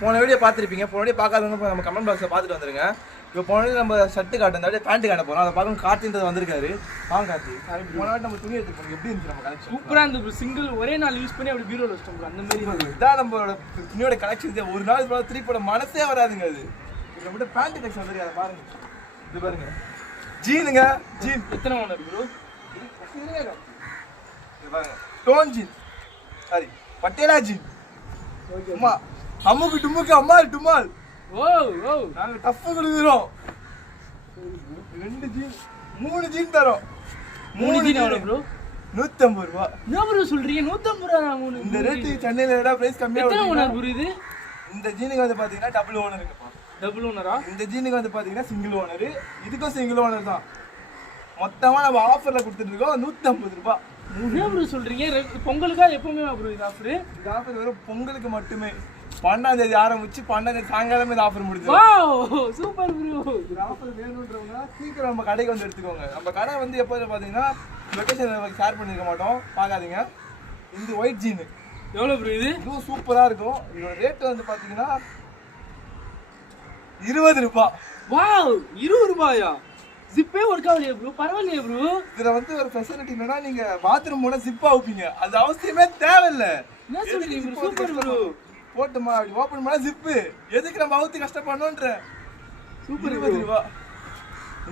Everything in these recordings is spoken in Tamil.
போன வீடியோ பார்த்துருப்பீங்க. போன வீடியோ பார்க்காதவங்க நம்ம கமெண்ட் பாக்ஸில் பார்த்துட்டு வந்துருங்க. இப்போ போன வீடியோ நம்ம ஷர்ட்டு காட்டு இந்த அப்படியே பேண்ட் காட்ட போகிறோம். அதை பார்க்கணும் கார்த்தின்றது வந்திருக்காரு. வாங்க கார்த்தி. போன வாட்டி நம்ம துணி எடுத்துக்கணும். எப்படி இருந்துச்சு நம்ம கலெக்ஷன்? சூப்பராக இருந்தது. சிங்கிள் ஒரே நாள் யூஸ் பண்ணி அப்படி பீரோவில் வச்சிட்டோம். அந்த மாதிரி இதான் நம்மளோட துணியோட கலெக்ஷன். ஒரு நாள் திருப்பி போட மனசே வராதுங்க. அது இதில் மட்டும் பேண்ட் கலெக்ஷன் வந்துருக்கு. அதை பாருங்க. இது பாருங்க ஜீனுங்க. ஜீன் எத்தனை ஓனர் ப்ரோ? இது பாருங்க டோன் ஜீன், சாரி பட்டேலா ஜீன். அம்மா அம்முக்கு டும்முக்கு அம்மா டுமால். ஓ ஓ நாங்க டஃப் கொடுக்குறோம். 2 ஜீன் 3 ஜீன் தரோம். 3 ஜீன் எவ்வளோ ப்ரோ? 150 ரூபா. என்ன ப்ரோ சொல்றீங்க? 150 ரூபா. 3 இந்த ரேட்டு சென்னையில விட பிரைஸ் கம்மியா எத்தனை இருக்கு. ஓனர் ப்ரோ இது? இந்த ஜீனுக்கு வந்து பாத்தீங்கன்னா டபுள் ஓனர் இருக்குப்பா. டபுள் ஓனரா? இந்த ஜீனுக்கு வந்து பாத்தீங்கன்னா சிங்கிள் ஓனர். இதுக்கும் சிங்கிள் ஓனர் தான். மொத்தமா நம்ம ஆஃபர்ல கொடுத்துட்டு இருக்கோம் 150 ரூபா. என்ன ப்ரோ சொல்றீங்க? பொங்கலுக்கா எப்பவுமே ப்ரோ இது ஆஃபர்? இந்த ஆஃபர் வெறும் பொங்கலுக்கு மட்டுமே. 12ஆம் தேதி ஆரம்பிச்சு 12ஆம் தேதி சாயங்காலமே இந்த ஆஃபர் முடிஞ்சு. Wow super bro. இந்த ஆஃபர் வேணுன்றவங்க சீக்கிரம் நம்ம கடைக்கு வந்து எடுத்துக்கோங்க. நம்ம கடை வந்து எப்போ பார்த்தீங்கன்னா லொக்கேஷன் ஷேர் பண்ணிருக்க மாட்டோம், பார்க்காதீங்க. இந்த ஒயிட் ஜீனு எவ்வளோ ப்ரோ இது? இதுவும் சூப்பராக இருக்கும். இதோட ரேட்டு வந்து பார்த்தீங்கன்னா 20 ரூபா. வாவ் 20 ரூபாயா? ஜிப்பே ஒர்க் ஆகலையா ப்ரோ? பரவாயில்லையா ப்ரோ? இதில் வந்து ஒரு ஃபெசிலிட்டி என்னன்னா நீங்கள் பாத்ரூம் போனால் ஜிப் ஆகுப்பீங்க. அது அவசியமே தேவையில்லை. என்ன சொல்றீங்க? Super bro. போட்டுமா அப்படி ஓப்பன் பண்ணால் ஜிப்பு. எதுக்கு நம்ம அவுத்து கஷ்டப்படணுன்ற. சூப்பர் 20 ரூபா.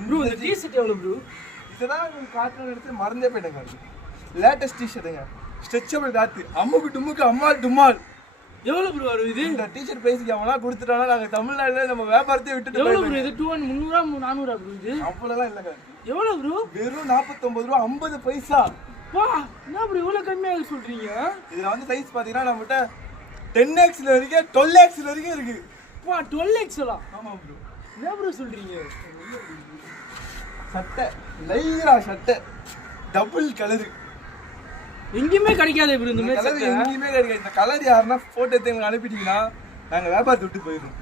ப்ரோ இந்த டி-ஷர்ட் எவ்வளோ ப்ரோ? இதெல்லாம் உங்களுக்கு காட்டணும் எடுத்து மறந்தே போயிட்டேங்க. லேட்டஸ்ட் டிஷர்ட்டுங்க, ஸ்ட்ரெச்சபிள் காத்து, அம்முக்கு டும்முக்கு அம்மாள் டும்மாள். எவ்வளோ ப்ரோ வரும் இது? இந்த டிஷர்ட் பிரைஸ்க்கு அவனா கொடுத்துட்டானா நாங்கள் தமிழ்நாட்டில் நம்ம வியாபாரத்தையே விட்டுட்டு எவ்வளோ ப்ரோ இது? 300 400 ப்ரோ இது? அவ்வளோலாம் இல்லைங்க. எவ்வளோ ப்ரோ? வெறும் 49 ரூபா 50 பைசா. வா என்ன ப்ரோ இவ்வளோ கம்மியாக சொல்றீங்க? இதில் வந்து சைஸ் பார்த்தீங்கன்னா நம்மகிட்ட 10Xல இருக்கு, 12Xல வரைக்கும் இருக்கு. வா 12Xலாம்? ஆமாம் ப்ரோ. என்ன ப்ரோ சொல்றீங்க? சட்டை லைரா சட்டை டபுள் கலரு. எங்கேயுமே கிடைக்காதே ப்ரோ இந்த மாதிரி கலர் சட்டை. எங்கேயுமே கிடைக்காது. இந்த கலர் யாருன்னா ஃபோட்டோ எடுத்து எங்களுக்கு அனுப்பிட்டீங்கன்னா நாங்கள் வியாபாரத்தை விட்டு போயிடுறோம்.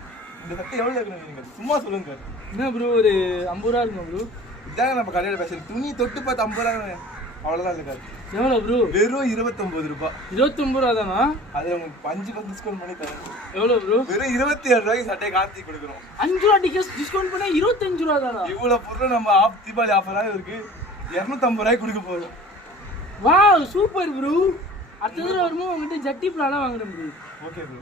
இந்த சட்டை எவ்வளோ இருக்குன்னு நீங்கள் சும்மா சொல்லுங்க. என்ன ப்ரோ ஒரு 50 ரூபா இருக்குமா ப்ரோ? இதாங்க நம்ம கடையில் பேசுறது. துணி தொட்டு பார்த்து 50 ரூபா அவ்வளோதான் இருக்காது. எவ்வளோ ப்ரோ? வெறும் 29 ரூபா. 29 ரூபா தானா? அதில் உங்களுக்கு 5% டிஸ்கவுண்ட் பண்ணி தரேன். எவ்வளோ ப்ரோ? வெறும் 27 ரூபாய்க்கு சட்டையை காத்தி கொடுக்குறோம். 5 ரூபா டிஸ்கவுண்ட் பண்ணா 25 ரூபா தானா? இவ்வளோ பொருள் நம்ம தீபாவளி ஆஃபராக இருக்கு. 250 ரூபாய்க்கு கொடுக்க போகிறோம். Wow super bro. அடுத்த தடவை வரும்போது உங்ககிட்ட ஜட்டி ப்ராலாம் வாங்குறேன் bro. Okay bro.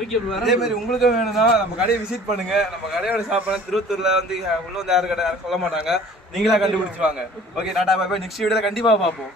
Okay bro. அதே மாதிரி உங்களுக்கு வேணும்னா நம்ம கடையை விசிட் பண்ணுங்க. நம்ம கடையோட சாப்பிட திருவத்தூர்ல வந்து உள்ள வந்து யாரும் கடை யாரும் சொல்ல மாட்டாங்க. நீங்களா கண்டுபிடிச்சு வாங்க. ஓகே டாடா பை பை. நெக்ஸ்ட் வீடியோல கண்டிப்பா பார்ப்போம்.